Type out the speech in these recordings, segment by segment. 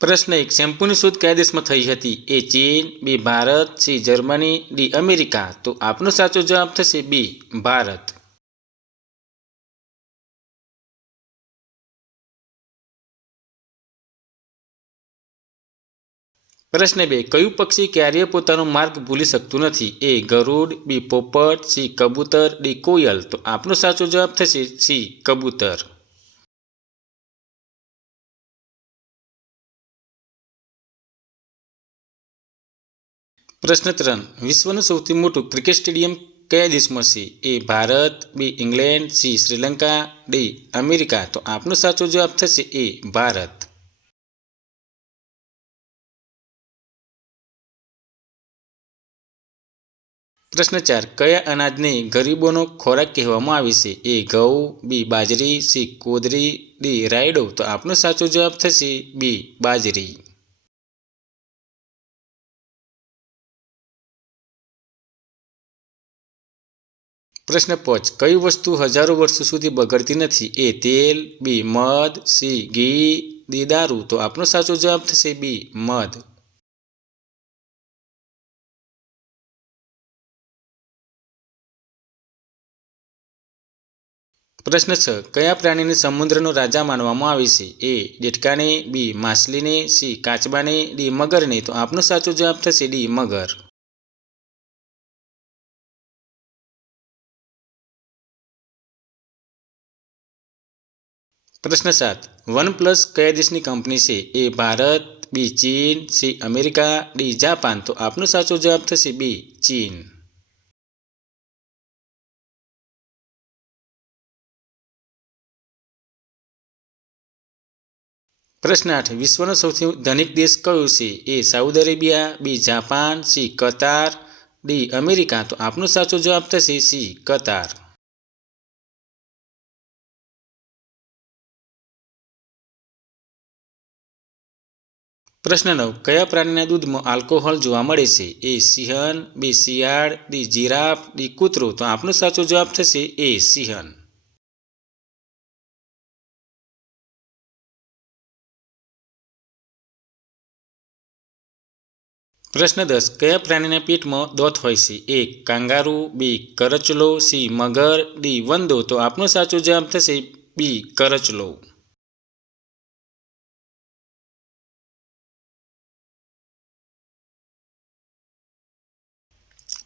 પ્રશ્ન 1. શેમ્પૂની શોધ કયા દેશમાં થઈ હતી? એ ચીન, બી ભારત, સી જર્મની, ડી અમેરિકા. તો આપનો સાચો જવાબ થશે બી ભારત. પ્રશ્ન 2. કયું પક્ષી ક્યારેય પોતાનો માર્ગ ભૂલી શકતું નથી? એ ગરુડ, બી પોપટ, સી કબૂતર, ડી કોયલ. તો આપનો સાચો જવાબ થશે સી કબૂતર. પ્રશ્ન 3. વિશ્વનું સૌથી મોટું ક્રિકેટ સ્ટેડિયમ કયા દેશમાં છે? A Bharat, B England, C Sri Lanka, D America. તો આપનો સાચો જવાબ થશે એ ભારત. પ્રશ્ન 4. કયા અનાજને ગરીબોનો ખોરાક કહેવામાં આવે છે? એ ઘઉં, બી બાજરી, સી કોદરી, ડી રાયડો. તો આપનો સાચો જવાબ થશે બી બાજરી. પ્રશ્ન 5. કઈ વસ્તુ હજારો વર્ષો સુધી બગડતી નથી? એ તેલ, બી મધ, સી ઘી, ડી દારૂ. તો આપનો સાચો જવાબ થશે બી મધ. પ્રશ્ન 6. કયા પ્રાણીને સમુદ્રનો રાજા માનવામાં આવે છે? એ દેડકાને, બી માછલીને, સી કાચબાને, ડી મગરને. તો આપનો સાચો જવાબ થશે ડી મગર. પ્રશ્ન 7. વનપ્લસ કયા દેશની કંપની છે? એ ભારત, બી ચીન, સી અમેરિકા, ડી જાપાન. તો આપનો સાચો જવાબ થશે બી ચીન. પ્રશ્ન 8. વિશ્વનો સૌથી ધનિક દેશ કયો છે? A Saudi Arabia, B Japan, C Qatar, D America. તો આપનો સાચો જવાબ થશે સી કતાર. પ્રશ્ન 9. કયા પ્રાણીના દૂધમાં આલ્કોહોલ જોવા મળે છે? એ સિંહણ, બી શિયાળ, ડી જીરાફ, ડી કૂતરો. તો આપનો સાચો જવાબ થશે એ સિંહણ. પ્રશ્ન 10. કયા પ્રાણીના પેટમાં દોત હોય છે? એ કાંગારૂ, બી કરચલો, સી મગર, ડી વંદો. તો આપનો સાચો જવાબ થશે બી કરચલો.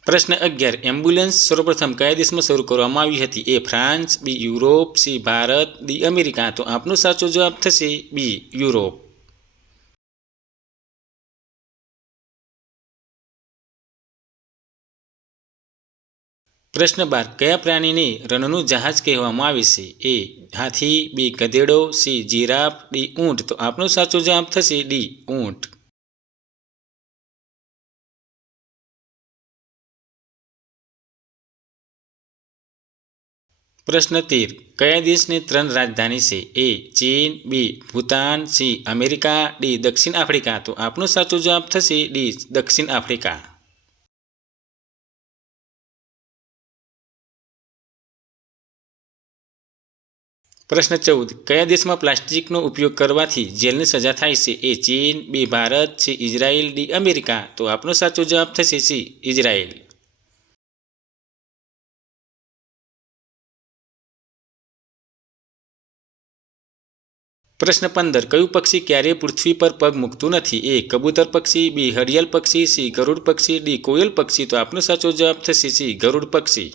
પ્રશ્ન 11. એમ્બ્યુલન્સ સર્વપ્રથમ કયા દેશમાં શરૂ કરવામાં આવી હતી? A France, B Europe, C Bharat, D America. તો આપનો સાચો જવાબ થશે બી યુરોપ. પ્રશ્ન 12. કયા પ્રાણીને રણનું જહાજ કહેવામાં આવે છે? એ હાથી, બી ગધેડો, સી જીરાફ, ડી ઊંટ. તો આપનો સાચો જવાબ થશે ડી ઊંટ. પ્રશ્ન 13. કયા દેશની 3 રાજધાની છે? એ ચીન, બી ભૂતાન, સી અમેરિકા, ડી દક્ષિણ આફ્રિકા. તો આપનો સાચો જવાબ થશે ડી દક્ષિણ આફ્રિકા. પ્રશ્ન 14. કયા દેશમાં પ્લાસ્ટિકનો ઉપયોગ કરવાથી જેલની સજા થાય છે? એ ચીન, B Bharat, C Israel, D America. તો આપનો સાચો જવાબ થશે સી ઇઝરાયલ. પ્રશ્ન 15. કયું પક્ષી ક્યારેય પૃથ્વી પર પગ મૂકતું નથી? એ કબૂતર પક્ષી, બી હરિયાલ પક્ષી, સી ગરુડ પક્ષી, ડી કોયલ પક્ષી. તો આપનો સાચો જવાબ થશે સી ગરુડ પક્ષી.